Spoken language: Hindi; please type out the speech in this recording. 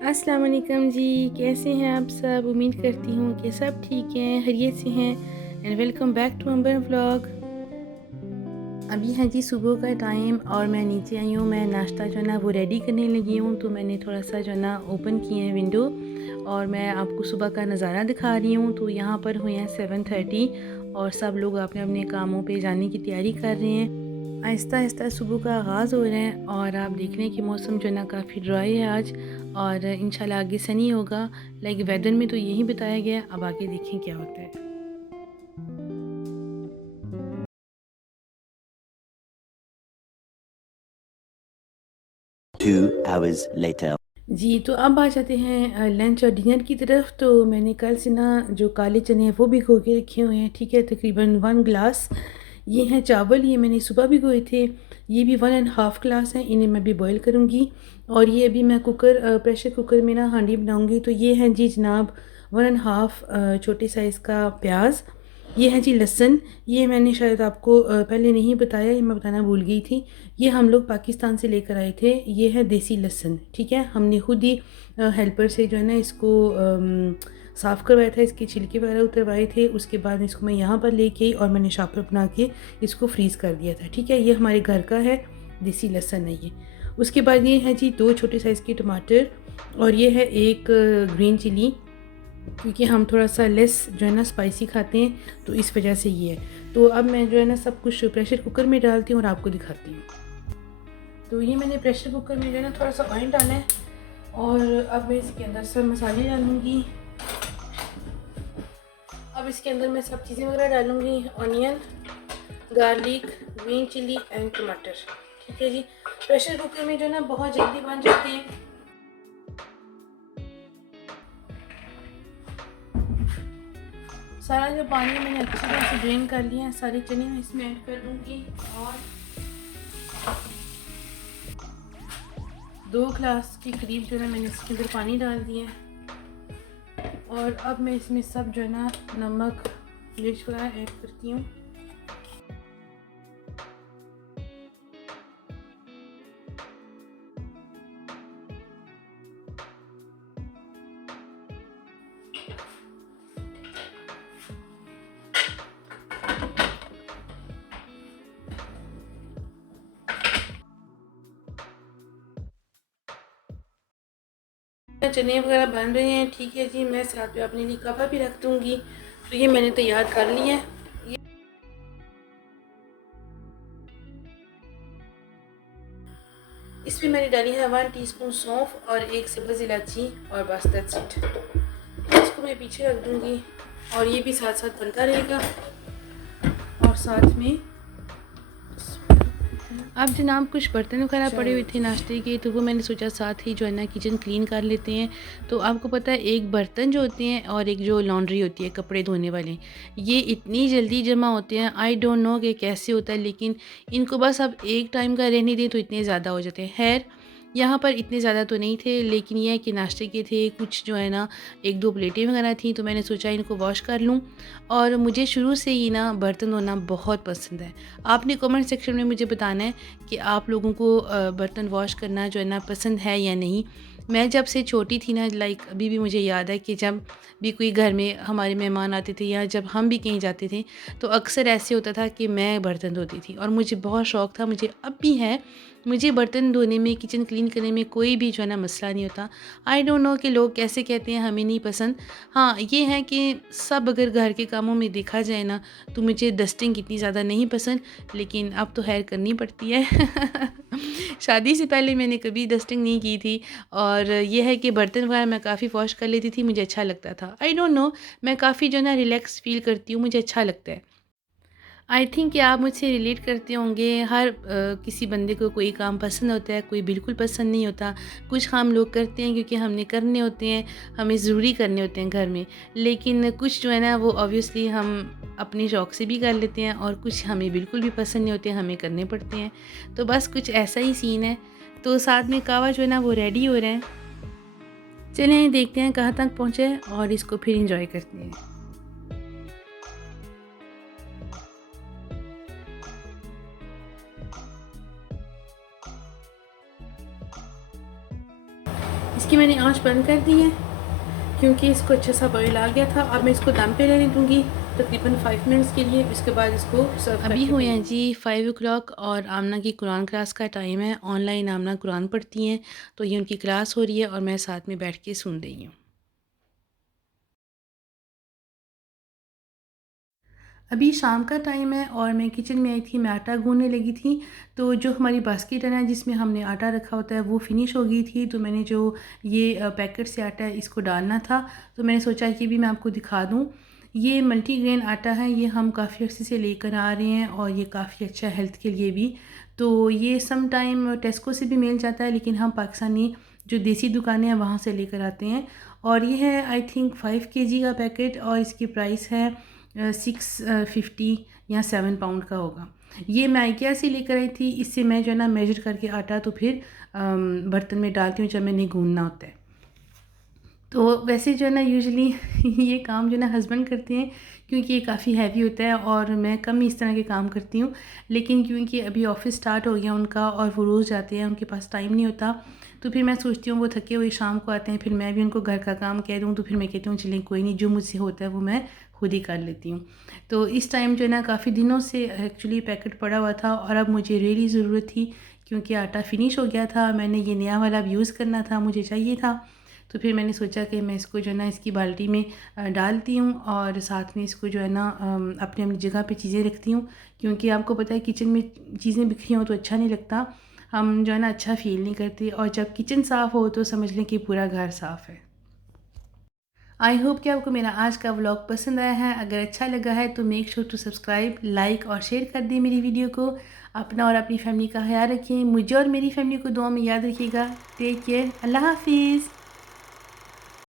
अस्सलाम वालेकुम जी, कैसे हैं आप सब? उम्मीद करती हूँ कि सब ठीक हैं, खैरियत से हैं and welcome back to Amber vlog. अभी है जी सुबह का टाइम और मैं नीचे आई हूँ। मैं नाश्ता जो है ना वो रेडी करने लगी हूँ, तो मैंने थोड़ा सा जो है ना ओपन किए हैं विंडो और मैं आपको सुबह का नज़ारा दिखा रही हूँ। तो यहाँ पर हुए हैं 7:30 और सब लोग अपने अपने कामों पे जाने की तैयारी कर रहे हैं। आहिस्ता आहिस्ता सुबह का आगाज़ हो रहा है और आप देख रहे हैं कि मौसम जो है ना काफ़ी ड्राई है आज और इंशाल्लाह आगे सनी होगा। लाइक वेदर में तो यही बताया गया है, अब आगे देखें क्या होता है। 2 hours later. जी, तो अब आ जाते हैं लंच और डिनर की तरफ। तो मैंने कल से ना जो काले चने हैं वो भिगो के रखे हुए हैं, ठीक है, तकरीबन 1 ग्लास। ये हैं चावल, ये मैंने सुबह भिगोए थे। ये भी 1 एंड हाफ़ ग्लास हैं, इन्हें मैं भी बॉयल करूँगी। और ये अभी मैं प्रेशर कुकर में ना हांडी बनाऊँगी। तो ये हैं जी जनाब 1 एंड हाफ़ छोटे साइज़ का प्याज। ये है जी लहसुन, ये मैंने शायद आपको पहले नहीं बताया, ये मैं बताना भूल गई थी। ये हम लोग पाकिस्तान से लेकर आए थे। ये है देसी लहसुन, ठीक है। हमने खुद ही हेल्पर से जो है ना इसको साफ़ करवाया था, इसके छिलके वगैरह उतरवाए थे। उसके बाद इसको मैं यहाँ पर लेके आई और मैंने शॉपर बना के इसको फ्रीज़ कर दिया था, ठीक है। ये हमारे घर का है, देसी लहसुन है ये। उसके बाद ये है जी 2 छोटे साइज़ के टमाटर और ये है 1 ग्रीन चिली, क्योंकि हम थोड़ा सा लेस जो है ना स्पाइसी खाते हैं, तो इस वजह से ये है। तो अब मैं जो है ना सब कुछ प्रेशर कुकर में डालती हूँ और आपको दिखाती हूँ। तो ये मैंने प्रेशर कुकर में जो है ना थोड़ा सा ऑयल डाला है और अब मैं इसके अंदर सब मसाले डालूँगी। अब इसके अंदर मैं सब चीज़ें वगैरह डालूँगी, onion, garlic, green chilli and टमाटर, ठीक है जी। प्रेशर कुकर में जो है ना बहुत जल्दी बन जाते हैं। सारा जो पानी मैंने अच्छी तरह से ड्रेन कर लिया है, सारे चने मैं इसमें ऐड कर दूँगी और 2 ग्लास के करीब जो है मैंने इसके अंदर पानी डाल दिया है। और अब मैं इसमें सब जो है ना नमक, मिर्च वगैरह ऐड करती हूँ। चने वगैरह बन रहे हैं, ठीक है जी। मैं साथ में अपने लिए कवर भी रख दूँगी। तो ये मैंने तैयार कर लिया है। इसमें मैंने डाली है 1 टीस्पून सौंफ और 1 सब्ज़ इलायची और बस दैट्स इट। इसको मैं पीछे रख दूँगी और ये भी साथ साथ बनता रहेगा। और साथ में अब जनाब कुछ बर्तन वगैरह पड़े हुए थे नाश्ते के, तो वो मैंने सोचा साथ ही जो है ना किचन क्लीन कर लेते हैं। तो आपको पता है एक बर्तन जो होते हैं और एक जो लॉन्ड्री होती है कपड़े धोने वाले, ये इतनी जल्दी जमा होते हैं, आई डोंट नो कि कैसे होता है, लेकिन इनको बस आप एक टाइम का रहने दें तो इतने ज़्यादा हो जाते हैं। खैर, यहाँ पर इतने ज़्यादा तो नहीं थे, लेकिन यह है कि नाश्ते के थे कुछ जो है ना, 1-2 प्लेटें वगैरह थी, तो मैंने सोचा इनको वॉश कर लूँ। और मुझे शुरू से ही ना बर्तन धोना बहुत पसंद है। आपने कमेंट सेक्शन में मुझे बताना है कि आप लोगों को बर्तन वॉश करना जो है ना पसंद है या नहीं। मैं जब से छोटी थी ना, लाइक अभी भी मुझे याद है कि जब भी कोई घर में हमारे मेहमान आते थे या जब हम भी कहीं जाते थे, तो अक्सर ऐसे होता था कि मैं बर्तन धोती थी और मुझे बहुत शौक़ था, मुझे अब भी है। मुझे बर्तन धोने में, किचन क्लीन करने में कोई भी जो है ना मसला नहीं होता। आई डोंट नो कि लोग कैसे कहते हैं हमें नहीं पसंद। हाँ, ये है कि सब अगर घर के कामों में देखा जाए ना, तो मुझे डस्टिंग इतनी ज़्यादा नहीं पसंद, लेकिन अब तो खैर करनी पड़ती है। शादी से पहले मैंने कभी डस्टिंग नहीं की थी और ये है कि बर्तन वगैरह मैं काफ़ी वॉश कर लेती थी, मुझे अच्छा लगता था। आई डोंट नो, मैं काफ़ी जो है ना रिलैक्स फ़ील करती हूँ, मुझे अच्छा लगता है। आई थिंक कि आप मुझसे रिलेट करते होंगे। हर किसी बंदे को कोई काम पसंद होता है, कोई बिल्कुल पसंद नहीं होता। कुछ काम लोग करते हैं क्योंकि हमने करने होते हैं, हमें ज़रूरी करने होते हैं घर में। लेकिन कुछ जो है ना वो ऑब्वियसली हम अपने शौक़ से भी कर लेते हैं और कुछ हमें बिल्कुल भी पसंद नहीं होते, हमें करने पड़ते हैं। तो बस कुछ ऐसा ही सीन है। तो साथ में कहवा जो है ना वो रेडी हो रहे हैं। चलें देखते हैं कहाँ तक पहुँचे और इसको फिर एंजॉय करते हैं। इसकी मैंने आँच बंद कर दी है क्योंकि इसको अच्छा सा बॉयल आ गया था। अब मैं इसको दम पे रहने दूँगी तकरीबन 5 मिनट्स के लिए, उसके बाद इसको सर्व अभी हुए हैं जी 5 o'clock और आमना की कुरान क्लास का टाइम है। ऑनलाइन आमना कुरान पढ़ती हैं, तो ये उनकी क्लास हो रही है और मैं साथ में बैठ के सुन रही हूँ। अभी शाम का टाइम है और मैं किचन में आई थी, मैं आटा गूँधने लगी थी, तो जो हमारी बास्केट है ना जिसमें हमने आटा रखा होता है वो फ़िनिश हो गई थी, तो मैंने जो ये पैकेट से आटा है इसको डालना था, तो मैंने सोचा कि भी मैं आपको दिखा दूँ। ये मल्टीग्रेन आटा है, ये हम काफ़ी अर्से से लेकर आ रहे हैं और ये काफ़ी अच्छा है हेल्थ के लिए भी। तो ये सम टाइम टेस्को से भी मिल जाता है, लेकिन हम पाकिस्तानी जो देसी दुकानें हैं वहाँ से लेकर आते हैं और ये है आई थिंक 5 केजी का पैकेट और इसकी प्राइस है 650 या 7 पाउंड का होगा। ये मैं IKEA से लेकर आई थी, इससे मैं जो है ना मेजर करके आटा तो फिर बर्तन में डालती हूँ जब मैंने गूँधना होता है। तो वैसे जो है ना यूजुअली ये काम जो है ना हस्बैंड करते हैं क्योंकि ये काफ़ी हैवी होता है और मैं कम ही इस तरह के काम करती हूँ। लेकिन क्योंकि अभी ऑफ़िस स्टार्ट हो गया उनका और वो रोज़ जाते हैं, उनके पास टाइम नहीं होता, तो फिर मैं सोचती हूँ वो थके हुए शाम को आते हैं, फिर मैं भी उनको घर का काम कह दूँ तो फिर मैं कहती हूँ चलें कोई नहीं, जो मुझसे होता है वो मैं खुद ही कर लेती हूँ। तो इस टाइम जो है ना काफ़ी दिनों से एक्चुअली पैकेट पड़ा हुआ था और अब मुझे रियली ज़रूरत थी क्योंकि आटा फ़िनिश हो गया था, मैंने ये नया वाला अब यूज़ करना था, मुझे चाहिए था। तो फिर मैंने सोचा कि मैं इसको जो है ना इसकी बाल्टी में डालती हूँ और साथ में इसको जो है ना अपनी अपनी जगह पे चीज़ें रखती हूँ क्योंकि आपको पता है किचन में चीज़ें बिखरी हों तो अच्छा नहीं लगता, हम जो है ना अच्छा फ़ील नहीं करते और जब किचन साफ़ हो तो समझ लें कि पूरा घर साफ़ है। आई होप कि आपको मेरा आज का व्लॉग पसंद आया है। अगर अच्छा लगा है तो make sure to subscribe, like और शेयर कर दें मेरी वीडियो को। अपना और अपनी फैमिली का ख्याल रखें, मुझे और मेरी फैमिली को दुआ में याद रखिएगा। टेक केयर, अल्लाह हाफिज़।